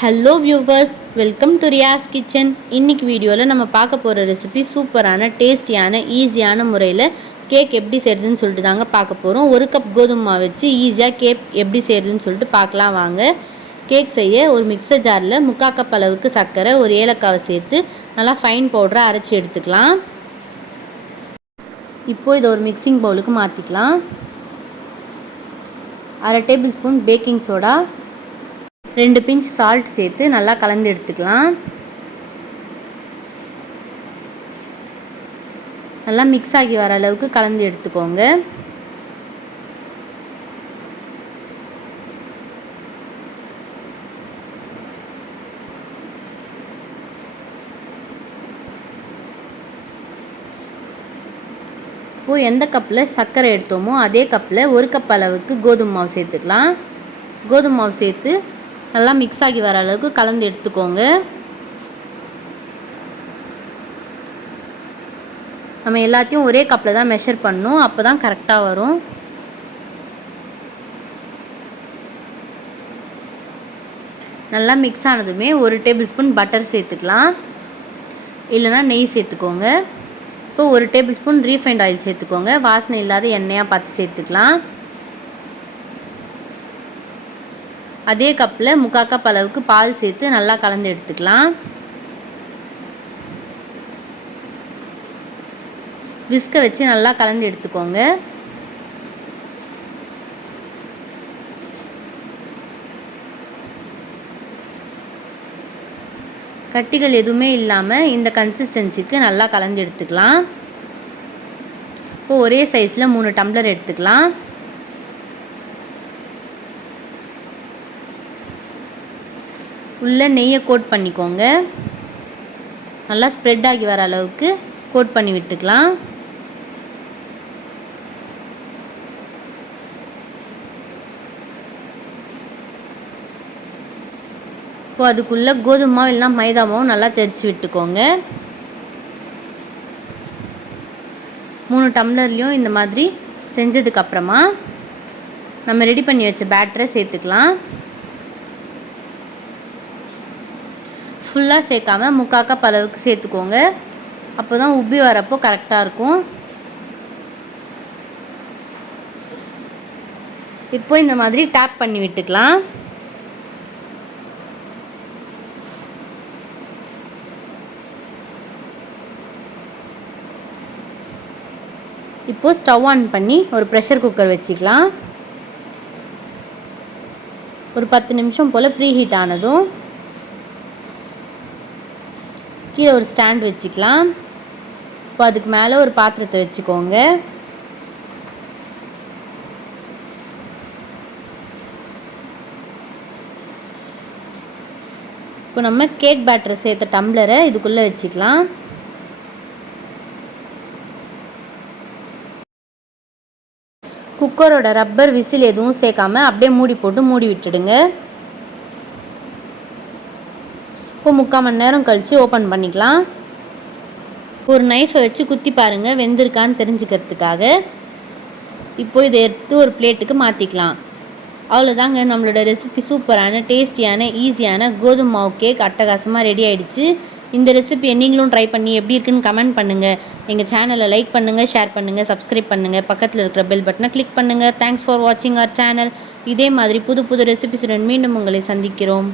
Hello viewers welcome to Riyaz kitchen இன்னைக்கு வீடியோவில் நம்ம பார்க்க போகிற ரெசிபி சூப்பரான டேஸ்டியான ஈஸியான முறையில் கேக் எப்படி செய்கிறதுன்னு சொல்லிட்டு தாங்க பார்க்க போகிறோம் ஒரு கப் கோதுமை மாவு வச்சு ஈஸியாக கேக் எப்படி செய்கிறதுன்னு சொல்லிட்டு பார்க்கலாம் வாங்க. கேக் செய்ய ஒரு மிக்சர் ஜாரில் முக்கால் கப் அளவுக்கு சர்க்கரை ஒரு ஏலக்காவை சேர்த்து நல்லா ஃபைன் பவுடராக அரைச்சி எடுத்துக்கலாம். இப்போது இதை ஒரு மிக்சிங் பவுலுக்கு மாற்றிக்கலாம் அரை டேபிள் ஸ்பூன் பேக்கிங் சோடா ரெண்டு பிஞ்ச் சால்ட் சேர்த்து நல்லா கலந்து எடுத்துக்கலாம். நல்லா மிக்ஸ் ஆகி வர அளவுக்கு கலந்து எடுத்துக்கோங்க. இப்போது எந்த கப்பில் சர்க்கரை எடுத்தோமோ அதே கப்பில் ஒரு கப் அளவுக்கு கோதுமை மாவு சேர்த்துக்கலாம். கோதுமை மாவு சேர்த்து நல்லா மிக்ஸ் ஆகி வர அளவுக்கு கலந்து எடுத்துக்கோங்க. நம்ம எல்லாத்தையும் ஒரே கப்பில் தான் மெஷர் பண்ணணும். அப்போ தான் கரெக்டாக வரும். நல்லா மிக்ஸ் ஆனதுமே ஒரு டேபிள் ஸ்பூன் பட்டர் சேர்த்துக்கலாம். இல்லைனா நெய் சேர்த்துக்கோங்க. இப்போ ஒரு டேபிள் ஸ்பூன் ரீஃபைண்ட் ஆயில் சேர்த்துக்கோங்க. வாசனை இல்லாத எண்ணெயாக பார்த்து சேர்த்துக்கலாம். அதே கப்பில் முக்கா கப் அளவுக்கு பால் சேர்த்து நல்லா கலந்து எடுத்துக்கலாம். விஸ்கை வச்சு நல்லா கலந்து எடுத்துக்கோங்க. கட்டிகள் எதுவுமே இல்லாமல் இந்த கன்சிஸ்டன்சிக்கு நல்லா கலந்து எடுத்துக்கலாம். இப்போது ஒரே சைஸில் மூணு டம்ளர் எடுத்துக்கலாம். உள்ளே நெய்யை கோட் பண்ணிக்கோங்க. நல்லா ஸ்ப்ரெட் ஆகி வர அளவுக்கு கோட் பண்ணி விட்டுக்கலாம். இப்போ அதுக்குள்ளே கோதுமை இல்லைனா மைதாவும் நல்லா தெரித்து விட்டுக்கோங்க. மூணு டம்ளர்லேயும் இந்த மாதிரி செஞ்சதுக்கப்புறமா நம்ம ரெடி பண்ணி வச்ச பேட்டரை சேர்த்துக்கலாம். ஃபுல்லாக சேர்க்காம முக்கால் கப் அளவுக்கு சேர்த்துக்கோங்க. அப்போ தான் உப்பி வரப்போ கரெக்டாக இருக்கும். இப்போ இந்த மாதிரி டேப் பண்ணி விட்டுக்கலாம். இப்போது ஸ்டவ் ஆன் பண்ணி ஒரு ப்ரெஷர் குக்கர் வச்சுக்கலாம். ஒரு பத்து நிமிஷம் போல் ப்ரீ ஹீட் ஆனதும். கீழே ஒரு ஸ்டாண்ட் வச்சுக்கலாம். இப்போ அதுக்கு மேலே ஒரு பாத்திரத்தை வச்சுக்கோங்க. இப்போ நம்ம கேக் பேட்டர் சேர்த்த டம்ளரை இதுக்குள்ளே வச்சுக்கலாம். குக்கரோட ரப்பர் விசில் எதுவும் சேர்க்காம அப்படியே மூடி போட்டு மூடி விட்டுடுங்க. இப்போ முக்கால் மணி நேரம் கழித்து ஓப்பன் பண்ணிக்கலாம். ஒரு நைஃபை வச்சு குத்தி பாருங்கள் வெந்திருக்கான்னு தெரிஞ்சுக்கிறதுக்காக. இப்போ இதை எடுத்து ஒரு பிளேட்டுக்கு மாற்றிக்கலாம் அவ்வளோதாங்க நம்மளோட ரெசிபி சூப்பரான டேஸ்டியான ஈஸியான கோதுமை மாவு கேக் அட்டகாசமாக ரெடி ஆகிடுச்சு இந்த ரெசிபியை நீங்களும் ட்ரை பண்ணி எப்படி இருக்குன்னு கமெண்ட் பண்ணுங்கள் எங்கள் சேனலை லைக் பண்ணுங்கள் ஷேர் பண்ணுங்கள் சப்ஸ்கிரைப் பண்ணுங்கள் பக்கத்தில் இருக்கிற பெல் பட்டனை கிளிக் பண்ணுங்கள் தேங்க்ஸ் ஃபார் வாட்சிங் அவர் சேனல் இதே மாதிரி புது புது ரெசிபிஸுடன் மீண்டும் உங்களை சந்திக்கிறோம்.